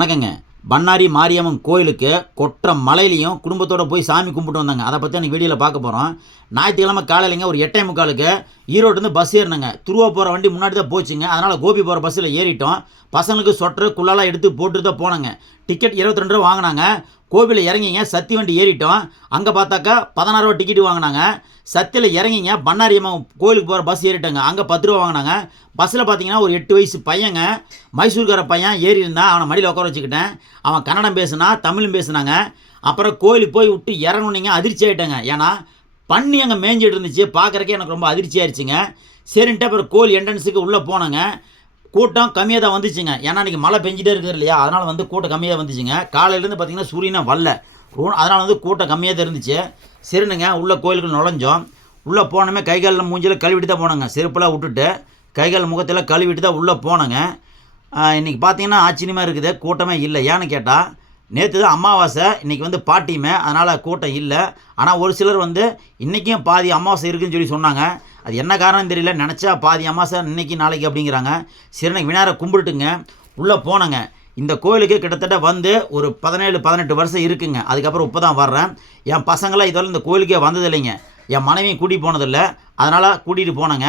வணக்கங்க. பண்ணாரி மாரியம்மன் கோயிலுக்கு கொற்ற மலையிலையும் குடும்பத்தோடு போய் சாமி கும்பிட்டு வந்தாங்க. அதை பற்றி அன்றைக்கி வீடியோவில் பார்க்க போகிறோம். ஞாயிற்றுக்கிழமை காலையிலங்க ஒரு 8:45க்கு ஈரோட்டிலேருந்து பஸ் ஏறினங்க. துருவா போகிற வண்டி முன்னாடி தான் போச்சுங்க. அதனால் கோபி போகிற பஸ்ஸில் ஏறிட்டோம். பசங்களுக்கு சொட்டரு குள்ளாலாம் எடுத்து போட்டு தான் போனாங்க. டிக்கெட் 22 ரூபா வாங்கினாங்க. கோவிலில் இறங்கிங்க சத்தி வண்டி ஏறிட்டோம். அங்கே பார்த்தாக்கா 16 ரூபா டிக்கெட்டு வாங்கினாங்க. சத்தியில் இறங்கிங்க பண்ணாரி அம்மன் கோயிலுக்கு போகிற பஸ் ஏறிட்டாங்க. அங்கே 10 ரூபா வாங்கினாங்க. பஸ்ஸில் பார்த்தீங்கன்னா ஒரு 8 வயசு பையங்க, மைசூர்கார பையன் ஏறி இருந்தான். அவனை மடியில் உட்கார வச்சுக்கிட்டேன். அவன் கன்னடம் பேசுனா, தமிழும் பேசுனாங்க. அப்புறம் கோயிலுக்கு போய் விட்டு இறங்குனீங்க, அதிர்ச்சி ஆகிட்டாங்க. ஏன்னா பண்ணி அங்கே மேய்ஞ்சிட்டு இருந்துச்சு. பார்க்குறக்கே எனக்கு ரொம்ப அதிர்ச்சி ஆயிடுச்சுங்க. சரின்ட்டு அப்புறம் கோயில் என்ட்ரன்ஸுக்கு உள்ளே போனாங்க. கூட்டம் கம்மியாக தான் வந்துச்சுங்க. ஏன்னா இன்றைக்கி மழை பெஞ்சிட்டே இருக்குது இல்லையா, அதனால் வந்து கூட்டம் கம்மியாக வந்துச்சுங்க. காலையிலேருந்து பார்த்திங்கன்னா சூரியனை வரல, அதனால் வந்து கூட்டம் கம்மியாக தான் இருந்துச்சு. சரினுங்க உள்ளே கோயிலுக்கு நுழைஞ்சோம். உள்ளே போனோமே கை காலில் மூஞ்சில் கழுவிட்டு தான் போனோங்க. செருப்பெல்லாம் விட்டுட்டு கைகால் முகத்தில் கழுவிட்டு தான் உள்ளே போனோங்க. இன்றைக்கி பார்த்தீங்கன்னா ஆச்சரியமாக இருக்குது, கூட்டமே இல்லை. ஏன்னு கேட்டால் நேற்று தான் அமாவாசை, இன்றைக்கி வந்து பாட்டியுமே, அதனால் கூட்டம் இல்லை. ஆனால் ஒரு சிலர் வந்து இன்றைக்கும் பாதி அமாவாசை இருக்குதுன்னு சொல்லி சொன்னாங்க. அது என்ன காரணம் தெரியல, நினச்சா பாதி அமாவாசை இன்றைக்கி நாளைக்கு அப்படிங்கிறாங்க. சரி எனக்கு விநாயகரை கும்பிட்டுங்க உள்ளே போனேங்க. இந்த கோயிலுக்கு கிட்டத்தட்ட வந்து ஒரு 17-18 வருஷம் இருக்குங்க. அதுக்கப்புறம் இப்போ தான் வர்றேன். என் பசங்களாம் இதெல்லாம் இந்த கோயிலுக்கே வந்தது இல்லைங்க. என் மனைவியும் கூட்டிகிட்டு போனதில்லை, அதனால் கூட்டிகிட்டு போனேங்க.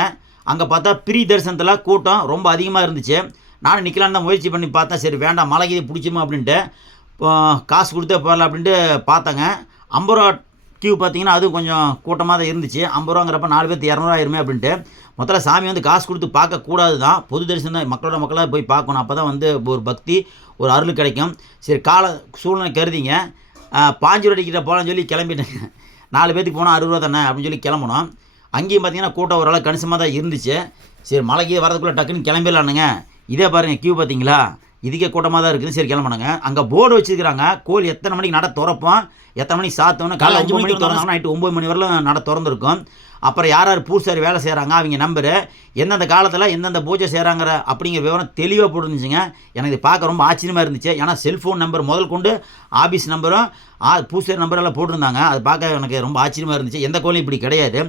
அங்கே பார்த்தா பிரி தரிசனத்தில் கூட்டம் ரொம்ப அதிகமாக இருந்துச்சு. நானும் நிற்கலான்னு தான் முயற்சி பண்ணி பார்த்தேன். சரி வேண்டாம், மலைக்கு இது பிடிச்சிமா அப்படின்ட்டு காசு கொடுத்தே போகல அப்படின்ட்டு பார்த்தேங்க. 50 ரூபா கியூ பார்த்தீங்கன்னா அதுவும் கொஞ்சம் கூட்டமாக தான் இருந்துச்சு. 50 ரூபாங்கிறப்ப 4 பேருக்கு 200 ஆயிருமே அப்படின்ட்டு மொத்தம் சாமி வந்து காசு கொடுத்து பார்க்கக்கூடாது தான், பொது தரிசனம் தான், மக்களாக போய் பார்க்கணும். அப்போ தான் வந்து ஒரு பக்தி, ஒரு அருள் கிடைக்கும். சரி கால சூழ்நிலை கருதிங்க 5 ரூபா டிக்கெட்டை போகலான்னு சொல்லி கிளம்பிட்டேங்க. 4 பேருக்கு போனால் 60 ரூபா தானே அப்படின்னு சொல்லி கிளம்பணும். அங்கேயும் பார்த்தீங்கன்னா கூட்டம் ஓரளவு கணிசமாக தான் இருந்துச்சு. சரி மலைக்கு வரதுக்குள்ளே டக்குன்னு கிளம்பிடலானுங்க. இதே பாருங்கள் கியூ பார்த்தீங்களா, இதுக்கே கூட்டமாக தான் இருக்குது. சரி கிளம்புனாங்க. அங்கே போர்டு வச்சுருக்கிறாங்க, கோயில் எத்தனை மணிக்கு நட திறப்போம், எத்தனை மணிக்கு சாத்தோன்னு. காலை 5 மணிக்கு திறந்தாங்கன்னா நைட்டு 9 மணி வரலாம் நட திறந்துருக்கும். அப்புறம் யார் யார் பூசாரி வேலை செய்கிறாங்க, அவங்க நம்பரு, எந்தெந்த காலத்தில் எந்தெந்த பூஜை செய்கிறாங்கிற அப்படிங்கிற விவரம் தெளிவாக போட்டுருந்துச்சுங்க. எனக்கு இது பார்க்க ரொம்ப ஆச்சரியமாக இருந்துச்சு. ஏன்னா செல்ஃபோன் நம்பர் முதல் கொண்டு ஆஃபீஸ் நம்பரும் பூசாரி நம்பரெல்லாம் போட்டிருந்தாங்க. அது பார்க்க எனக்கு ரொம்ப ஆச்சரியமாக இருந்துச்சு. எந்த கோயிலும் இப்படி கிடையாது.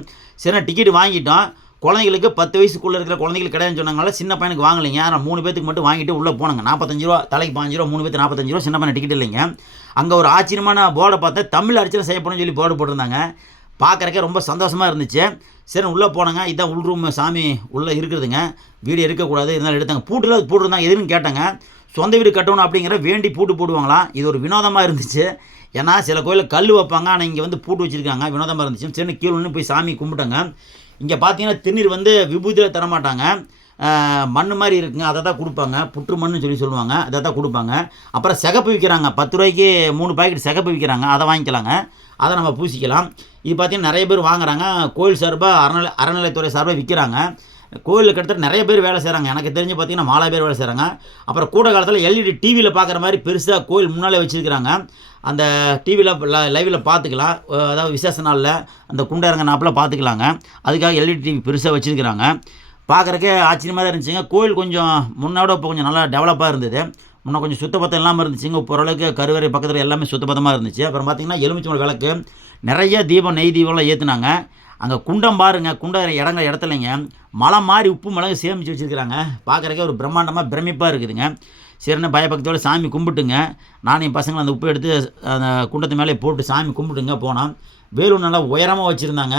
சரி டிக்கெட் வாங்கிட்டோம். குழந்தைங்களுக்கு 10 வயசுக்குள்ளே இருக்கிற குழந்தைங்களுக்கு கிடையாதுன்னு சொன்னாங்கனால சின்ன பையனுக்கு வாங்கலைங்க. ஆனால் 3 பேத்துக்கு மட்டும் வாங்கிட்டு உள்ளே போனாங்க. 45 ரூபா, தலைக்கு 15 ரூபா, 3 பேருக்கு 45 ரூபா. சின்ன பையன் டிக்கெட் இல்லைங்க. அங்கே ஒரு ஆச்சரியமான போர்டை பார்த்தேன், தமிழ் அர்ச்சனை செய்யப்படும் சொல்லி போர்டு போட்டிருந்தாங்க. பார்க்குறக்கே ரொம்ப சந்தோஷமாக இருந்துச்சு. சரி உள்ளே போனாங்க. இதுதான் உள் ரூம், சாமி உள்ளே இருக்கிறதுங்க. வீடியோ இருக்கக்கூடாது, இருந்தாலும் எடுத்தாங்க. பூட்டில் அது போட்டிருந்தாங்க. எதுன்னு கேட்டாங்க. சொந்த வீடு கட்டணும் அப்படிங்கிற வேண்டி பூட்டு போடுவாங்களாம். இது ஒரு வினோதமாக இருந்துச்சு. ஏன்னா சில கோயிலில் கல் வைப்பாங்க, ஆனால் இங்கே வந்து பூட்டு வச்சுருக்காங்க. வினோதமாக இருந்துச்சு. சரி கீழே ஒன்று போய் சாமி கும்பிட்டாங்க. இங்கே பார்த்தீங்கன்னா திருநீர் வந்து விபூதியில் தரமாட்டாங்க, மண் மாதிரி இருக்குங்க, அதை தான் கொடுப்பாங்க. புற்று மண்ணுன்னு சொல்லி சொல்லுவாங்க, அதை தான் கொடுப்பாங்க. அப்புறம் சிகப்பு விற்கிறாங்க, 10 ரூபாய்க்கு 3 பாக்கெட் சிகப்பு விற்கிறாங்க, அதை வாங்கிக்கலாங்க. அதை நம்ம பூசிக்கலாம். இது பார்த்தீங்கன்னா நிறைய பேர் வாங்குறாங்க. கோயில் சார்பாக அறநிலைத்துறை சார்பாக விற்கிறாங்க. கோயிலில் கிட்டத்தட்ட நிறைய பேர் வேலை செய்கிறாங்க. எனக்கு தெரிஞ்சு பார்த்தீங்கன்னா 4 பேர் வேலை செய்கிறாங்க. அப்புறம் கூட காலத்தில் எல்இடி டிவியில் பார்க்குற மாதிரி பெருசாக கோயில் முன்னாலே வச்சுருக்கிறாங்க. அந்த டிவியில் லைவில் பார்த்துக்கலாம். அதாவது விசேஷ நாளில் அந்த குண்டை இறங்க நாப்பில் பார்த்துக்கலாங்க. அதுக்காக எல்இடி டிவி பெருசாக வச்சுருக்கிறாங்க. பார்க்குறக்கே ஆச்சரியமாக தான் இருந்துச்சுங்க. கோயில் கொஞ்சம் முன்னோட இப்போ கொஞ்சம் நல்லா டெவலப்பாக இருந்தது. முன்னே கொஞ்சம் சுத்தபத்தம் இல்லாமல் இருந்துச்சுங்க. இப்போ ஓரளவுக்கு கருவறை பக்கத்தில் எல்லாமே சுத்தபத்தமாக இருந்துச்சு. அப்புறம் பார்த்திங்கன்னா எலுமிச்சம்பழம் விளக்கு, நிறைய தீபம், நெய் தீபம்லாம் ஏற்றுனாங்க. அங்கே குண்டம் பாருங்கள், குண்டம் இடத்துலைங்க மலை மாதிரி உப்பு மிளகு சேமித்து வச்சுருக்கிறாங்க. பார்க்குறக்கே ஒரு பிரம்மாண்டமாக பிரமிப்பாக இருக்குதுங்க. சரின்னு பயபக்தியோடு சாமி கும்பிட்டுங்க. நானும் என் பசங்களை அந்த உப்பு எடுத்து அந்த குண்டத்து மேலே போட்டு சாமி கும்பிட்டுங்க போனோம். வேலூர் நல்லா உயரமாக வச்சுருந்தாங்க.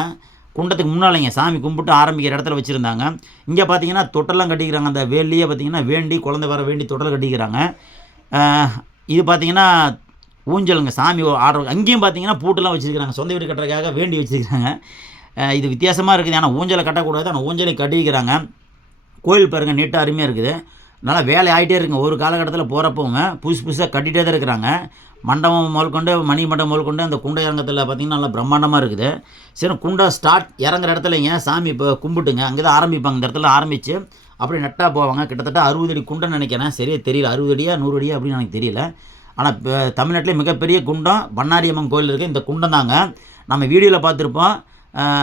குண்டத்துக்கு முன்னாலேங்க சாமி கும்பிட்டு ஆரம்பிக்கிற இடத்துல வச்சுருந்தாங்க. இங்கே பார்த்தீங்கன்னா தொட்டெல்லாம் கட்டிக்கிறாங்க. அந்த வேலியே பார்த்தீங்கன்னா வேண்டி குழந்தை வர வேண்டி தொட்டல் கட்டிக்கிறாங்க. இது பார்த்தீங்கன்னா ஊஞ்சலுங்க, சாமி ஆடுற. அங்கேயும் பார்த்தீங்கன்னா பூட்டெல்லாம் வச்சுருக்கிறாங்க, சொந்த வீடு கட்டுறதுக்காக வேண்டி வச்சுருக்கிறாங்க. இது வித்தியாசமாக இருக்குது. ஆனால் ஊஞ்சலை கட்டக்கூடாது, ஆனால் ஊஞ்சலை கட்டிக்கிறாங்க. கோயில் பாருங்கள் நீட்டாக அருமையாக இருக்குது. நல்லா வேலை ஆகிட்டே இருக்குங்க. ஒரு காலகட்டத்தில் போகிறப்போங்க புதுசாக கட்டிகிட்டே தான் இருக்கிறாங்க. மண்டபம் முதற்கொண்டு, மணி மண்டபம் முதற்கொண்டு அந்த குண்டை இறங்கத்தில் பார்த்திங்கன்னா நல்லா பிரம்மாண்டமாக இருக்குது. சரி குண்டை ஸ்டார்ட் இறங்குற இடத்துலைங்க சாமி இப்போ கும்பிட்டுங்க. அங்கே தான் ஆரம்பிப்பாங்க. இந்த இடத்துல ஆரம்பித்து அப்படி நெட்டாக போவாங்க. கிட்டத்தட்ட 60 அடி குண்டம்னு நினைக்கிறேன். சரியே தெரியல, 60 அடியா 100 அடியா அப்படின்னு எனக்கு தெரியல. ஆனால் இப்போ தமிழ்நாட்டிலே மிகப்பெரிய குண்டம் பண்ணாரி அம்மன் கோயில் இருக்குது. இந்த குண்டம் தாங்க நம்ம வீடியோவில் பார்த்துருப்போம்.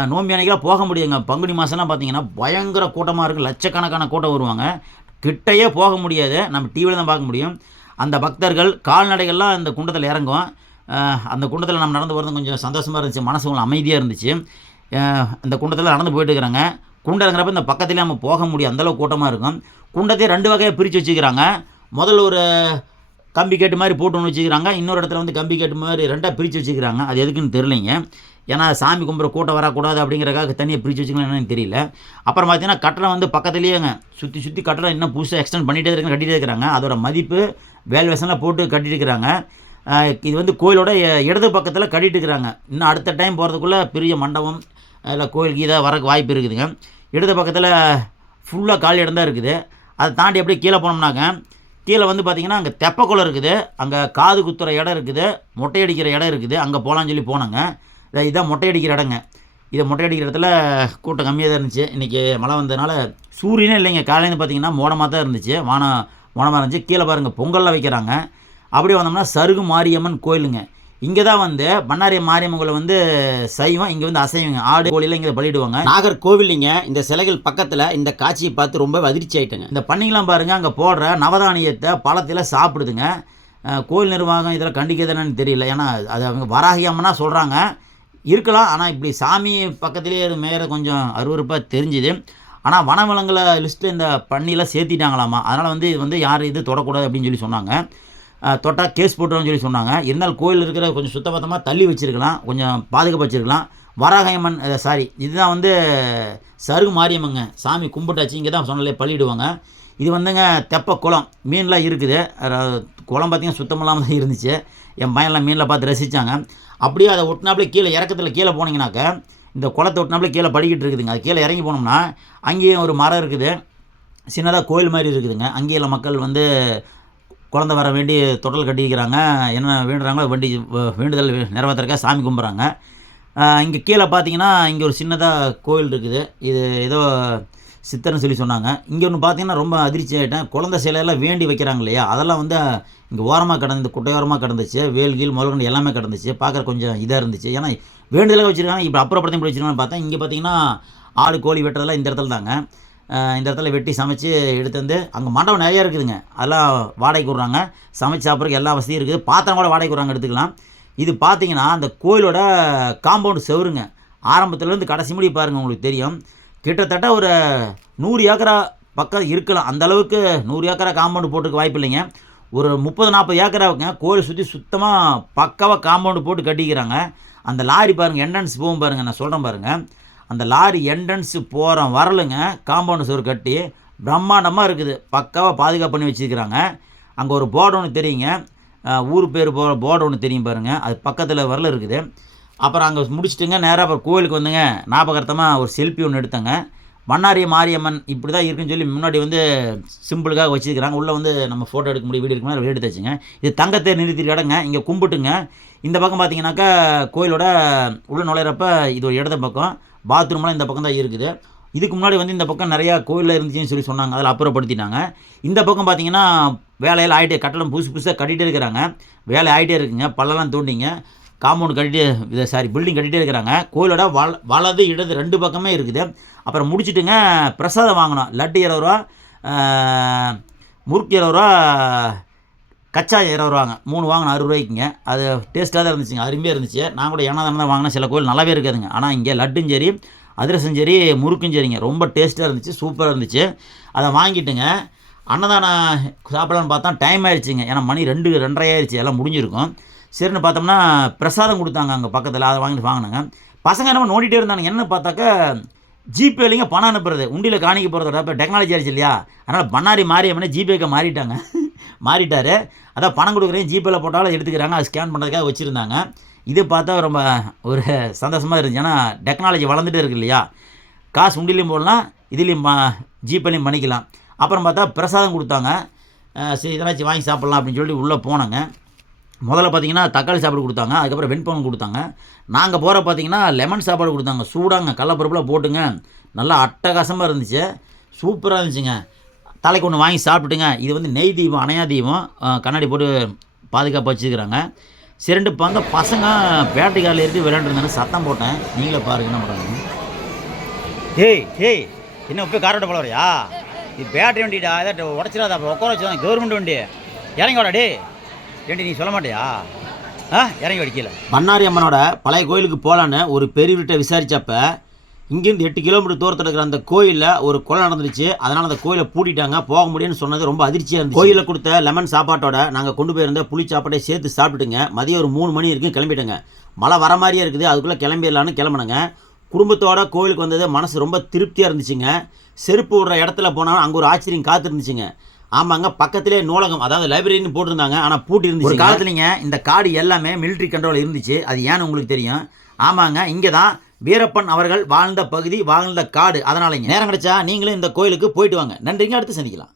நோம்பி அன்னைக்கெல்லாம் போக முடியுங்க. பங்குனி மாதம்லாம் பார்த்திங்கன்னா பயங்கர கூட்டமாக இருக்குது. லட்சக்கணக்கான கூட்டம் வருவாங்க. கிட்டையே போக முடியாது, நம்ம டிவியில் தான் பார்க்க முடியும். அந்த பக்தர்கள் கால்நடைகள்லாம் அந்த குண்டத்தில் இறங்கும். அந்த குண்டத்தில் நம்ம நடந்து போகிறது கொஞ்சம் சந்தோஷமாக இருந்துச்சு, மனசு கொஞ்சம் அமைதியாக இருந்துச்சு. அந்த குண்டத்தில் நடந்து போயிட்டு இருக்கிறாங்க. குண்டை இறங்குறப்ப இந்த பக்கத்துலேயே நம்ம போக முடியும், அந்தளவுக்கு கூட்டமாக இருக்கும். குண்டத்தையே 2 வகையாக பிரித்து வச்சுக்கிறாங்க. முதல்ல ஒரு கம்பி கேட்டு மாதிரி போட்டு ஒன்று வச்சுக்கிறாங்க, இன்னொரு இடத்துல வந்து கம்பி கேட்டு மாதிரி 2ஆக பிரித்து வச்சுக்கிறாங்க. அது எதுக்குன்னு தெரிலிங்க. ஏன்னா சாமி கும்பிட்ற கூட்டம் வரக்கூடாது அப்படிங்கிறக்காக தனியாக பிரித்து வச்சுக்கலாம் என்னன்னு தெரியல. அப்புறம் பார்த்தீங்கன்னா கட்டடம் வந்து பக்கத்துலேயேங்க சுற்றி கட்டடம் இன்னும் புதுசாக எக்ஸ்டெண்ட் பண்ணிகிட்டே இருக்காங்க, கட்டிகிட்டே இருக்கிறாங்க. அதோட மதிப்பு வேல்வேஷன்லாம் போட்டு கட்டிட்டு இருக்கிறாங்க. இது வந்து கோயிலோட இடது பக்கத்தில் கட்டிட்டு இருக்கிறாங்க. இன்னும் அடுத்த டைம் போகிறதுக்குள்ளே பெரிய மண்டபம் இல்லை கோயிலுக்கு இதாக வரக்கு வாய்ப்பு இருக்குதுங்க. இடது பக்கத்தில் ஃபுல்லாக காலி இடம் தான் இருக்குது. அதை தாண்டி அப்படியே கீழே போனோம்னாங்க, கீழே வந்து பார்த்திங்கன்னா அங்கே தெப்பக்குளம் இருக்குது, அங்கே காது குத்துற இடம் இருக்குது, மொட்டையடிக்கிற இடம் இருக்குது. அங்கே போகலான்னு சொல்லி போனாங்க. இதான் மொட்டையடிக்கிற இடங்க. இதை மொட்டையடிக்கிற இடத்துல கூட்டம் கம்மியாக தான் இருந்துச்சு. இன்றைக்கி மழை வந்ததுனால சூரியனே இல்லைங்க. காலையிலேருந்து பார்த்திங்கன்னா மோடமாக தான் இருந்துச்சு, மோடமாக இருந்துச்சு. கீழே பாருங்கள் பொங்கல்லாம் வைக்கிறாங்க. அப்படியே வந்தோம்னா சருகு மாரியம்மன் கோயிலுங்க. இங்கே தான் வந்து பண்ணாரி மாரியம்மன் கோயில் வந்து சைவம், இங்கே வந்து அசைவங்க. ஆடு கோழிலாம் இங்கே பலியிடுவாங்க. நாகர்கோவிலிங்க. இந்த சிலைகள் பக்கத்தில் இந்த காட்சியை பார்த்து ரொம்ப அதிர்ச்சி ஆகிட்டுங்க. இந்த பண்ணிங்களாம் பாருங்கள், அங்கே போடுற நவதானியத்தை பழத்தில் சாப்பிடுதுங்க. கோயில் நிர்வாகம் இதில் கண்டிக்கிறதுன்னு தெரியல. ஏன்னா அது அவங்க வராகி அம்மனா சொல்கிறாங்க, இருக்கலாம். ஆனால் இப்படி சாமி பக்கத்துலேயே மேலே கொஞ்சம் அருவருப்பாக தெரிஞ்சுது. ஆனால் வனவிலங்குல லிஸ்ட்டில் இந்த பண்ணிலாம் சேர்த்திட்டாங்களாமா. அதனால் வந்து இது வந்து யார் இது தொடக்கூடாது அப்படின்னு சொல்லி சொன்னாங்க. தொட்டால் கேஸ் போட்டுருன்னு சொல்லி சொன்னாங்க. இருந்தாலும் கோயில் இருக்கிற கொஞ்சம் சுத்தபத்தமாக தள்ளி வச்சுருக்கலாம், கொஞ்சம் பாதுகாப்பு வச்சுருக்கலாம். வராகம்மன் இதுதான் வந்து சருகு மாரியம்மங்க. சாமி கும்பிட்டாச்சு. இங்கே தான் சொன்னாலே பள்ளிடுவாங்க. இது வந்துங்க தெப்ப குளம், மீன்லாம் இருக்குது. குளம் பார்த்திங்கன்னா சுத்தமில்லாமல் தான் இருந்துச்சு. என் பையன்லாம் மீனில் பார்த்து ரசித்தாங்க. அப்படியே அதை ஒட்டினாப்புல கீழே இறக்கத்தில் கீழே போனீங்கன்னாக்க இந்த குளத்தை ஒட்டினாப்புல கீழே படிக்கிட்டு இருக்குதுங்க. அது கீழே இறங்கி போனோம்னா அங்கேயும் ஒரு மரம் இருக்குது, சின்னதாக கோயில் மாதிரி இருக்குதுங்க. அங்கேயும் மக்கள் வந்து குழந்தை வர வேண்டி தொட்டல் கட்டிக்கிறாங்க. என்ன வேண்டுறாங்களோ வேண்டுதல் நிறைவேற்றுறக்கா சாமி கும்பிட்றாங்க. இங்கே கீழே பார்த்தீங்கன்னா இங்கே ஒரு சின்னதாக கோயில் இருக்குது. இது ஏதோ சித்தர்னு சொல்லி சொன்னாங்க. இங்கே ஒன்று பார்த்தீங்கன்னா ரொம்ப அதிர்ச்சி ஆகிட்டேன். குழந்தை சிலையெல்லாம் வேண்டி வைக்கிறாங்க இல்லையா, அதெல்லாம் வந்து இங்கே ஓரமாக கிடந்து, இந்த குட்டையோரமாக கிடந்துச்சு. வேல்கீழ் முதல்கொண்டு எல்லாமே கிடந்துச்சு. பார்க்குற கொஞ்சம் இதாக இருந்துச்சு. ஏன்னா வேண்டுதலாக வச்சுருக்காங்க, இப்போ அப்புறப்படுத்தி இப்படி வச்சுருக்காங்கன்னு பார்த்தேன். இங்கே பார்த்தீங்கன்னா ஆடு கோழி வெட்டுறதெல்லாம் இந்த இடத்துல தாங்க. இந்த இடத்துல வெட்டி சமைச்சு எடுத்து வந்து அங்கே மண்டபம் நிறையா இருக்குதுங்க. அதெல்லாம் வாடகைக்கு விட்றாங்க. சமைச்சு சாப்பிட்றதுக்கு எல்லா வசதியும் இருக்குது. பாத்திரம் கூட வாடகைக்கு விட்றாங்க, எடுத்துக்கலாம். இது பார்த்தீங்கன்னா அந்த கோயிலோட காம்பவுண்டு செவருங்க. ஆரம்பத்துலேருந்து கடைசி முடி பாருங்கள், உங்களுக்கு தெரியும். கிட்டத்தட்ட ஒரு 100 ஏக்கரா பக்கம் இருக்கலாம். அந்தளவுக்கு 100 ஏக்கரா காம்பவுண்டு போட்டுக்க வாய்ப்பு இல்லைங்க. ஒரு 30-40 ஏக்கராவுக்குங்க கோயில் சுற்றி சுத்தமாக பக்காவாக காம்பவுண்டு போட்டு கட்டிக்கிறாங்க. அந்த லாரி பாருங்கள், என்ட்ரன்ஸ் போகும் பாருங்கள், நான் சொல்கிறேன் பாருங்கள். அந்த லாரி என்ட்ரன்ஸு போகிற வரலுங்க காம்பவுண்டு சுவர் கட்டி பிரம்மாண்டமாக இருக்குது. பக்காவாக பாதுகாப்பு பண்ணி வச்சுருக்கிறாங்க. அங்கே ஒரு போர்டு ஒன்று தெரியுங்க, ஊர் பேர் போர்டு ஒன்று தெரியும் பாருங்கள், அது பக்கத்தில் வரல இருக்குது. அப்புறம் அங்கே முடிச்சுட்டுங்க நேராக அப்புறம் கோயிலுக்கு வந்துங்க ஞாபகார்த்தமாக ஒரு செல்ஃபி ஒன்று எடுத்தேங்க. பண்ணாரி மாரியம்மன் இப்படி தான் இருக்குன்னு சொல்லி முன்னாடி வந்து சிம்பிளுக்காக வச்சுருக்கிறாங்க. உள்ளே வந்து நம்ம ஃபோட்டோ எடுக்க முடியும், வீடியோ எடுக்க முடியும், எடுத்து வச்சுங்க. இது தங்கத்தை நிறுத்திட்டு இடங்க. இங்கே கும்பிட்டுங்க. இந்த பக்கம் பார்த்தீங்கன்னாக்கா கோயிலோட உள்ள நுழையிறப்ப இது ஒரு இடத்த பக்கம், பாத்ரூம்லாம் இந்த பக்கம் தான் இருக்குது. இதுக்கு முன்னாடி வந்து இந்த பக்கம் நிறையா கோயிலில் இருந்துச்சுன்னு சொல்லி சொன்னாங்க, அதில் அப்புறப்படுத்திட்டாங்க. இந்த பக்கம் பார்த்தீங்கன்னா வேலையெல்லாம் ஆகிட்டே, கட்டடம் புதுசாக கட்டிகிட்டே இருக்கிறாங்க. வேலை ஆகிட்டே இருக்குங்க. பள்ளலாம் தோண்டிங்க, காம்பவுண்டு கட்டிகிட்டே பில்டிங் கட்டிகிட்டே இருக்கிறாங்க. கோயிலோட வலது இடது 2 பக்கமே இருக்குது. அப்புறம் முடிச்சுட்டுங்க பிரசாதம் வாங்கினோம். லட்டு 20 ரூபா, முறுக்கு 20 ரூபா, கச்சா 20 ரூபாங்க. 3 வாங்கினோம் 60 ரூபாய்க்குங்க. அது டேஸ்ட்டாக தான் இருந்துச்சுங்க, அருமையாக இருந்துச்சு. நான் கூட ஏனாதானே தான் வாங்கினேன். சில கோயில் நல்லாவே இருக்காதுங்க. ஆனால் இங்கே லட்டும் சரி, அதிரசம் சரி, முறுக்கும் சரிங்க, ரொம்ப டேஸ்ட்டாக இருந்துச்சு, சூப்பராக இருந்துச்சு. அதை வாங்கிட்டுங்க அன்னதானம் சாப்பிடலான்னு பார்த்தா டைம் ஆகிடுச்சிங்க. ஏன்னா மணி 2:30 ஆயிடுச்சு, எல்லாம் முடிஞ்சிருக்கும். சரின்னு பார்த்தோம்னா பிரசாதம் கொடுத்தாங்க அங்கே பக்கத்தில், அதை வாங்கினாங்க. பசங்க என்ன நோண்டிகிட்டே இருந்தாங்க. என்னன்னு பார்த்தாக்கா ஜிபேலிங்க பணம் அனுப்புறது, உண்டியில் காணிக்க போகிறதோட இப்போ டெக்னாலஜி ஆயிடுச்சு இல்லையா, அதனால் பண்ணாரி மாரியம்மனே ஜிபேக்கு மாறிட்டார். அதான் பணம் கொடுக்குறேன், ஜிபேயில் போட்டாலும் எடுத்துக்கிறாங்க. அது ஸ்கேன் பண்ணுறதுக்காக வச்சுருந்தாங்க. இது பார்த்தா ரொம்ப ஒரு சந்தோஷமாக இருந்துச்சு. ஏன்னா டெக்னாலஜி வளர்ந்துட்டே இருக்கு இல்லையா, காசு உண்டிலையும் போடலாம், இதுலேயும் ஜிபேலையும் பண்ணிக்கலாம். அப்புறம் பார்த்தா பிரசாதம் கொடுத்தாங்க. சரி இதெல்லாம் வாங்கி சாப்பிட்லாம் அப்படின்னு சொல்லி உள்ளே போனாங்க. முதல்ல பார்த்தீங்கன்னா தக்காளி சாப்பாடு கொடுத்தாங்க, அதுக்கப்புறம் வெண்பொங்கல் கொடுத்தாங்க. நாங்கள் போகிற பார்த்தீங்கன்னா லெமன் சாப்பாடு கொடுத்தாங்க, சூடாங்க, கடலப்பருப்புலாம் போட்டுங்க, நல்லா அட்டகாசமாக இருந்துச்சு, சூப்பராக இருந்துச்சுங்க. தலைக்கு ஒன்று வாங்கி சாப்பிட்டுட்டுங்க. இது வந்து நெய் தீபம், அணையா தீபம், கண்ணாடி போட்டு பாதுகாப்பாக வச்சுருக்கிறாங்க. சரிண்டு பசங்க பேட்டரி காரில் இருந்து விளையாண்டுருந்தாங்க, சத்தம் போட்டேன். நீங்களே பாருங்க என்ன பண்ணுறாங்க. ஏய் என்ன போய் காரோட்ட போல வரையா, இது பேட்டரி வண்டிடா, ஏதோ உடச்சிடாத, அப்புறம் உட்கார வச்சுதான் கவர்மெண்ட் வண்டி, இறங்கி வாடா டே ஏண்டி, நீ சொல்ல மாட்டியா? இறங்கி வடிக்கல. பண்ணாரி அம்மனோட பழைய கோயிலுக்கு போகலான்னு ஒரு பெரியவர்கிட்ட விசாரித்தப்ப இங்கேருந்து 8 கிலோமீட்டர் தூரத்தில் இருக்கிற அந்த கோயிலில் ஒரு கொலை நடந்துருச்சு. அதனால் அந்த கோயிலை பூட்டிட்டாங்க. போக முடியும்னு சொன்னது ரொம்ப அதிர்ச்சியாக இருந்துச்சு. கோயிலில் கொடுத்த லெமன் சாப்பாட்டோட நாங்கள் கொண்டு போயிருந்த புளி சாப்பாட்டை சேர்த்து சாப்பிட்டுட்டுங்க மதியம் ஒரு 3 மணி வரைக்கும் கிளம்பிட்டேங்க. மழை வர மாதிரியே இருக்குது, அதுக்குள்ளே கிளம்பிடலான்னு கிளம்புனங்க. குடும்பத்தோட கோயிலுக்கு வந்தது மனசு ரொம்ப திருப்தியாக இருந்துச்சுங்க. செருப்பு விடுற இடத்துல போனாலும் அங்கே ஒரு ஆச்சரியம் காத்திருந்துச்சுங்க. ஆமாங்க, பக்கத்திலே நூலகம், அதாவது லைப்ரரின்னு போட்டிருந்தாங்க, ஆனால் பூட்டி இருந்துச்சு. ஒரு காலத்துலிங்க இந்த காடு எல்லாமே மிலிட்ரி கண்ட்ரோல் இருந்துச்சு. அது ஏன்னு உங்களுக்கு தெரியும்? ஆமாங்க, இங்கே தான் வீரப்பன் அவர்கள் வாழ்ந்த பகுதி, வாழ்ந்த காடு. அதனாலங்க நேரம் கிடைச்சா நீங்களும் இந்த கோயிலுக்கு போயிட்டு வாங்க. நன்றிங்க, அடுத்து சந்திக்கலாம்.